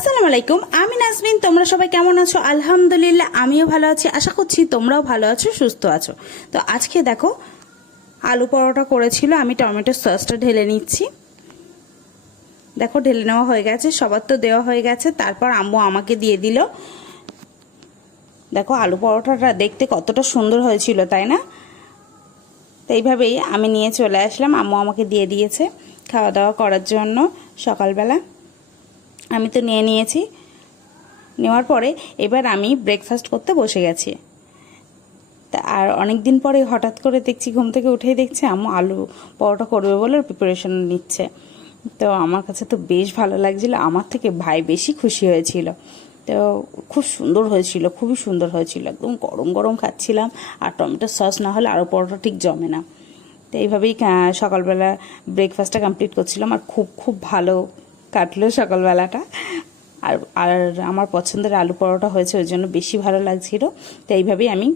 আসসালামু আলাইকুম, আমি নাজমিন। তোমরা সবাই কেমন আছো? আলহামদুলিল্লাহ, আমিও ভালো আছি। আশা করছি তোমরাও ভালো আছো, সুস্থ আছো। তো আজকে দেখো আলু পরোটা করেছিল, আমি টমেটো সসটা ঢেলে নিচ্ছি। দেখো ঢেলে নেওয়া হয়ে গেছে, সবার তো দেওয়া হয়ে গেছে। তারপর আম্মু আমাকে দিয়ে দিল। দেখো আলু পরোটাটা দেখতে কতটা সুন্দর হয়েছিল, তাই না? তো এইভাবেই আমি নিয়ে চলে আসলাম, আম্মু আমাকে দিয়ে দিয়েছে খাওয়া দাওয়া করার জন্য সকালবেলা। আমি তো নিয়ে নিয়েছি। নেওয়ার পরে এবার আমি ব্রেকফাস্ট করতে বসে গেছি। তা আর অনেক দিন পরে হঠাৎ করে দেখছি, ঘুম থেকে উঠেই দেখছি আম্মু আলু পরোটা করবে বলে প্রিপারেশন নিচ্ছে। তো আমার কাছে তো বেশ ভালো লাগছিল, আমার থেকে ভাই বেশি খুশি হয়েছিল। তো খুব সুন্দর হয়েছিল, খুবই সুন্দর হয়েছিল, একদম গরম গরম খাচ্ছিলাম। আর টমেটো সস না হলে আলু পরোটা ঠিক জমে না। তো এইভাবেই সকালবেলা ব্রেকফাস্টটা কমপ্লিট করছিলাম, আর খুব খুব ভালো কাটলো সকালবেলাটা। আর আর আমার পছন্দের আলু পরোটা হয়েছে, ওই জন্য বেশি ভালো লাগছিল। তো এইভাবেই আমি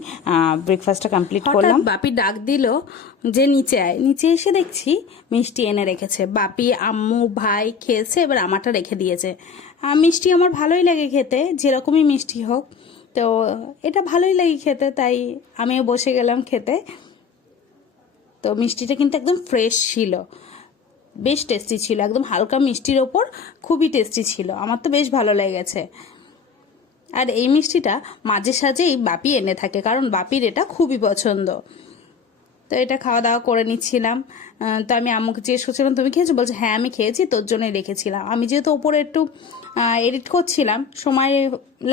ব্রেকফাস্টটা কমপ্লিট করলাম। বাপি ডাক দিল যে নিচে আয়। নিচে এসে দেখছি মিষ্টি এনে রেখেছে। বাপি, আম্মু, ভাই খেয়েছে, এবার আমারটা রেখে দিয়েছে। মিষ্টি আমার ভালোই লাগে খেতে, যেরকমই মিষ্টি হোক। তো এটা ভালোই লাগে খেতে, তাই আমিও বসে গেলাম খেতে। তো মিষ্টিটা কিন্তু একদম ফ্রেশ ছিল, বেশ টেস্টি ছিল, একদম হালকা মিষ্টির ওপর খুবই টেস্টি ছিল। আমার তো বেশ ভালো লেগেছে। আর এই মিষ্টিটা মাঝে সাঝেই বাপি এনে থাকে, কারণ বাপির এটা খুবই পছন্দ। তো এটা খাওয়া দাওয়া করে নিচ্ছিলাম। তো আমি আম্মুকে জিজ্ঞেস করছিলাম তুমি খেয়েছো? বলছে হ্যাঁ আমি খেয়েছি, তোর জন্যই রেখেছিলাম। আমি যেহেতু ওপরে একটু এডিট করছিলাম, সময়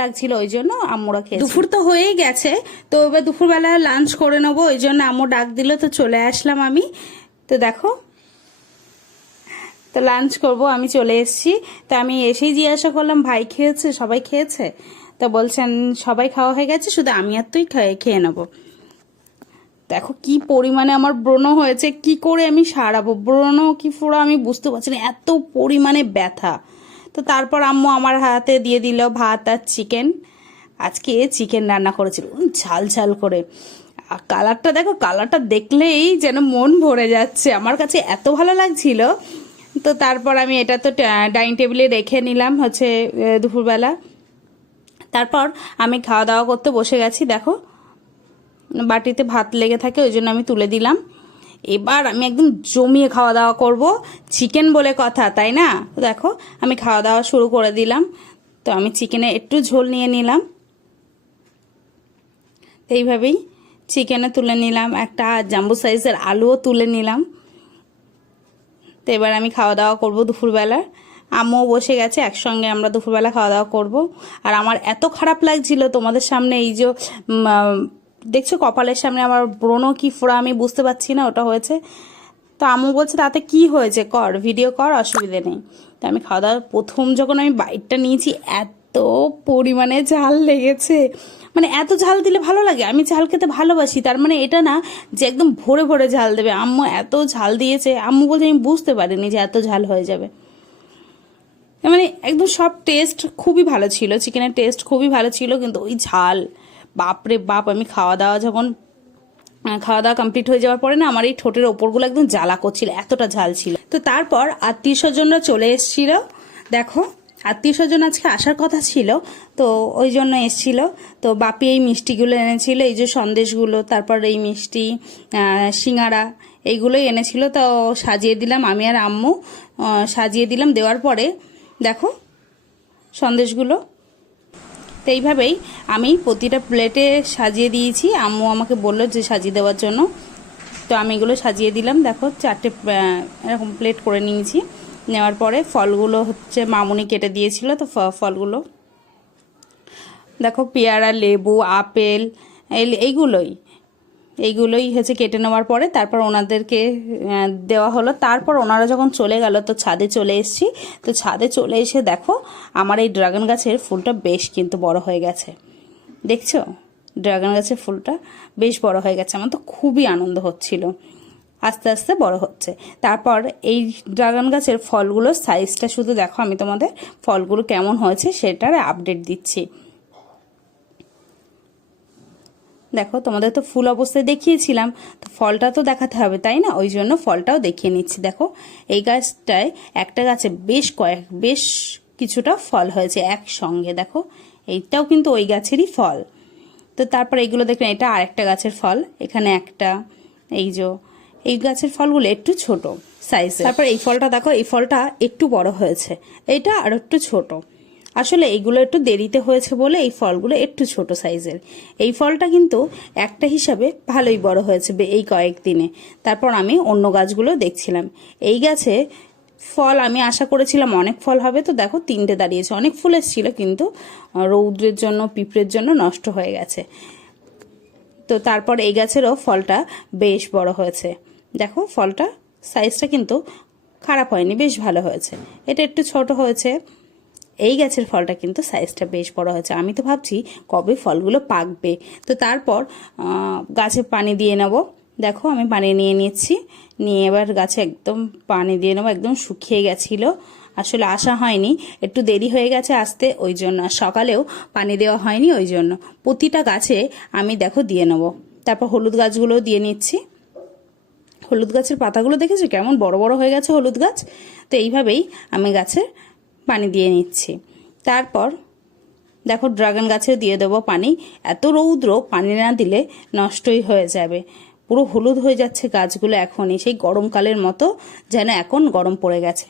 লাগছিল, ওই জন্য আম্মুরা খেয়েছে। দুপুর তো হয়েই গেছে, তো এবার দুপুরবেলা লাঞ্চ করে নেবো, ওই জন্য আম্মু ডাক দিল, তো চলে আসলাম আমি। তো দেখো, তো লাঞ্চ করব, আমি চলে এসেছি। তো আমি এসেই জিজ্ঞাসা করলাম ভাই খেয়েছে, সবাই খেয়েছে? তো বলছেন সবাই খাওয়া হয়ে গেছে, শুধু আমি আর তুই খেয়ে নেবো। দেখো কি পরিমাণে আমার ব্রণ হয়েছে, কি করে আমি সারাবো ব্রণ কি ফোড়া আমি বুঝতে পারছি না, এত পরিমাণে ব্যথা। তো তারপর আম্মু আমার হাতে দিয়ে দিল ভাত আর চিকেন। আজকে চিকেন রান্না করেছিল ঝাল ঝাল করে। আর কালারটা দেখো, কালারটা দেখলেই যেন মন ভরে যাচ্ছে, আমার কাছে এত ভালো লাগছিল। তো তারপর আমি এটা তো ডাইনিং টেবিলে রেখে নিলাম হচ্ছে দুপুরবেলা। তারপর আমি খাওয়া দাওয়া করতে বসে গেছি। দেখো বাটিতে ভাত লেগে থাকে, ওই জন্য আমি তুলে দিলাম। এবার আমি একদম জমিয়ে খাওয়া দাওয়া করব, চিকেন বলে কথা, তাই না? দেখো আমি খাওয়া দাওয়া শুরু করে দিলাম। তো আমি চিকেনে একটু ঝোল নিয়ে নিলাম, তো এইভাবেই চিকেনে তুলে নিলাম। একটা জাম্বো সাইজের আলুও তুলে নিলাম। তো এবার আমি খাওয়া দাওয়া করব দুপুরবেলা। আম্মুও বসে গেছে, একসঙ্গে আমরা দুপুরবেলা খাওয়া দাওয়া করব। আর আমার এত খারাপ লাগছিল তোমাদের সামনে, এই যে দেখছো কপালের সামনে আমার ব্রণ কি ফোড়া আমি বুঝতে পারছি না ওটা হয়েছে। তো আম্মু বলছে তাতে কি হয়েছে, কর ভিডিও কর, অসুবিধে নেই। তো আমি খাওয়া দাওয়া প্রথম যখন আমি বাইটটা নিয়েছি, এত পরিমাণে ঝাল লেগেছে। মানে এত ঝাল দিলে ভালো লাগে, আমি ঝাল খেতে ভালোবাসি, তার মানে এটা না যে একদম ভরে ভরে ঝাল দেবে। আম্মু এত ঝাল দিয়েছে, আম্মু বলছে আমি বুঝতে পারিনি যে এত ঝাল হয়ে যাবে। মানে একদম সব টেস্ট খুবই ভালো ছিল, চিকেনের টেস্ট খুবই ভালো ছিল, কিন্তু ওই ঝাল, বাপরে বাপ। আমি খাওয়া দাওয়া কমপ্লিট হয়ে যাওয়ার পরে না, আমার এই ঠোঁটের ওপরগুলো একদম জ্বালা করছিল, এতটা ঝাল ছিল। তো তারপর আত্মীয় স্বজনরা চলে এসেছিল। দেখো আত্মীয় স্বজন আজকে আসার কথা ছিল, তো ওই জন্য এসেছিল। তো বাপি এই মিষ্টিগুলো এনেছিল, এই যে সন্দেশগুলো, তারপর এই মিষ্টি, সিঙ্গারা, এইগুলোই এনেছিল। তো সাজিয়ে দিলাম আমি আর আম্মু, সাজিয়ে দিলাম। দেওয়ার পরে দেখো সন্দেশগুলো, তো এইভাবেই আমি প্রতিটা প্লেটে সাজিয়ে দিয়েছি। আম্মু আমাকে বললো যে সাজিয়ে দেওয়ার জন্য, তো আমি এগুলো সাজিয়ে দিলাম। দেখো 4টে এরকম প্লেট করে নিয়েছি। নেওয়ার পরে ফলগুলো হচ্ছে মামুনি কেটে দিয়েছিল, তো ফলগুলো দেখো পেয়ারা, লেবু, আপেল, এইগুলোই হচ্ছে কেটে নেওয়ার পরে তারপর ওনাদেরকে দেওয়া হলো। তারপর ওনারা যখন চলে গেল, তো ছাদে চলে এসেছি। তো ছাদে চলে এসে দেখো আমার এই ড্রাগন গাছের ফুলটা বেশ কিন্তু বড় হয়ে গেছে। দেখছো ড্রাগন গাছের ফুলটা বেশ বড় হয়ে গেছে, আমার তো খুবই আনন্দ হচ্ছিল, আস্তে আস্তে বড় হচ্ছে। তারপর এই ড্রাগন গাছের ফলগুলোর সাইজটা শুধু দেখো, আমি তোমাদের ফলগুলো কেমন হয়েছে সেটার আপডেট দিচ্ছি। দেখো তোমাদের তো ফুল অবস্থায় দেখিয়েছিলাম, তো ফলটা তো দেখাতে হবে, তাই না? ওই জন্য ফলটাও দেখিয়ে নিচ্ছি। দেখো এই গাছটায় একটা গাছে বেশ কিছুটা ফল হয়েছে একসঙ্গে। দেখো এইটাও কিন্তু ওই গাছেরই ফল। তো তারপর এইগুলো দেখলেন, এটা আরেকটা গাছের ফল, এখানে একটা, এই গাছের ফলগুলো একটু ছোট সাইজ। তারপর এই ফলটা দেখো, এই ফলটা একটু বড় হয়েছে, এইটা আর একটু ছোট। আসলে এইগুলো একটু দেরিতে হয়েছে বলে এই ফলগুলো একটু ছোট সাইজের। এই ফলটা কিন্তু একটা হিসাবে ভালোই বড় হয়েছে এই কয়েকদিনে। তারপর আমি অন্য গাছগুলো দেখছিলাম। এই গাছে ফল আমি আশা করেছিলাম অনেক ফল হবে, তো দেখো 3টে দাঁড়িয়েছে। অনেক ফুল এসেছিল কিন্তু রৌদ্রের জন্য, পিঁপড়ের জন্য নষ্ট হয়ে গেছে। তো তারপর এই গাছেরও ফলটা বেশ বড় হয়েছে। দেখো ফলটা সাইজটা কিন্তু খারাপ হয়নি, বেশ ভালো হয়েছে। এটা একটু ছোট হয়েছে। এই গাছের ফলটা কিন্তু সাইজটা বেশ বড় হয়েছে। আমি তো ভাবছি কবে ফলগুলো পাকবে। তো তারপর গাছে পানি দিয়ে নেব। দেখো আমি পানি নিয়ে নিচ্ছি, নিয়ে এবার গাছে একদম পানি দিয়ে নেবো। একদম শুকিয়ে গেছিলো, আসলে আসা হয়নি, একটু দেরি হয়ে গেছে আসতে, ওই জন্য। আর সকালেও পানি দেওয়া হয়নি, ওই জন্য। প্রতিটা গাছে আমি দেখো দিয়ে নেবো। তারপর হলুদ গাছগুলোও দিয়ে নিচ্ছি। হলুদ গাছের পাতাগুলো দেখেছো কেমন বড় বড় হয়ে গেছে হলুদ গাছ। তো এইভাবেই আমি গাছে পানি দিয়ে নিচ্ছি। তারপর দেখো ড্রাগন গাছেও দিয়ে দেবো পানি। এত রৌদ্র, পানি না দিলে নষ্টই হয়ে যাবে। পুরো হলুদ হয়ে যাচ্ছে গাছগুলো এখনই, সেই গরমকালের মতো যেন এখন গরম পড়ে গেছে।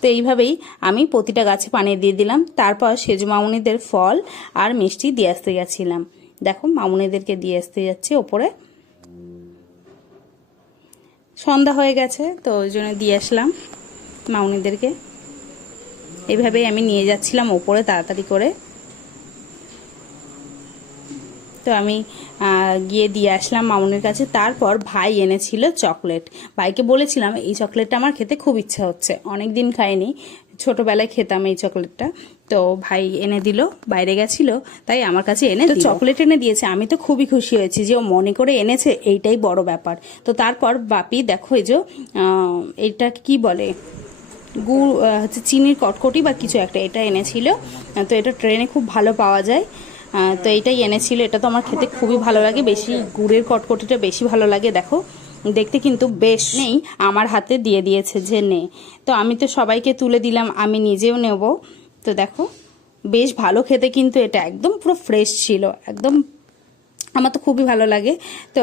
তো এইভাবেই আমি প্রতিটা গাছে পানি দিয়ে দিলাম। তারপর সেজু মামুনিদের ফল আর মিষ্টি দিয়ে আসতে গেছিলাম। দেখো মামুনিদেরকে দিয়ে আসতে যাচ্ছি ওপরে। সন্ধ্যা হয়ে গেছে, তো ওই জন্য দিয়ে আসলাম মামুনিদেরকে। এইভাবেই আমি নিয়ে যাচ্ছিলাম ওপরে তাড়াতাড়ি করে। তো আমি গিয়ে দিয়ে আসলাম মামুনির কাছে। তারপর ভাই এনেছিল চকলেট। ভাইকে বলেছিলাম এই চকলেটটা আমার খেতে খুব ইচ্ছা হচ্ছে, অনেক দিন খাইনি, ছোটবেলায় খেতাম এই চকলেটটা। তো ভাই এনে দিল, বাইরে গেছিল তাই আমার কাছে এনে দিল। চকলেট এনে দিয়েছে, আমি তো খুবই খুশি হয়েছি যে ও মনে করে এনেছে, এইটাই বড় ব্যাপার। তো তারপর বাপি দেখো এই যে এটা কি বলে, গুড় হচ্ছে চিনির কটকটি বা কিছু একটা, এটা এনেছিল। তো এটা ট্রেনে খুব ভালো পাওয়া যায়, তো এইটাই এনেছিল। এটা তো আমার খেতে খুবই ভালো লাগে, বেশি গুড়ের কটকটিটা বেশি ভালো লাগে। দেখো দেখতে কিন্তু বেশ। নেই, আমার হাতে দিয়ে দিয়েছে যে নে। তো আমি তো সবাইকে তুলে দিলাম, আমি নিজেও নেব। তো দেখো বেশ ভালো খেতে, কিন্তু এটা একদম পুরো ফ্রেশ ছিল একদম, আমার তো খুবই ভালো লাগে। তো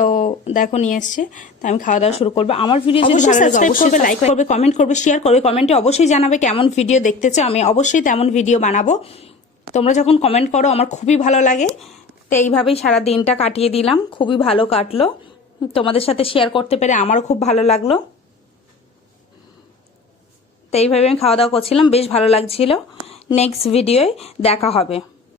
দেখো নিয়ে এসছে, তো আমি খাওয়া দাওয়া শুরু করবো। আমার ভিডিও যদি ভালো লাগে অবশ্যই লাইক করবে, কমেন্ট করবে, শেয়ার করবে। কমেন্টে অবশ্যই জানাবে কেমন ভিডিও দেখতে চাও, আমি অবশ্যই তেমন ভিডিও বানাবো। তোমরা যখন কমেন্ট করো আমার খুবই ভালো লাগে। তো এইভাবেই সারা দিনটা কাটিয়ে দিলাম, খুবই ভালো কাটলো। তোমাদের সাথে শেয়ার করতে পেরে আমারও খুব ভালো লাগলো। তো এইভাবে আমি খাওয়া দাওয়া করছিলাম, বেশ ভালো লাগছিল। নেক্সট ভিডিওয় দেখা হবে।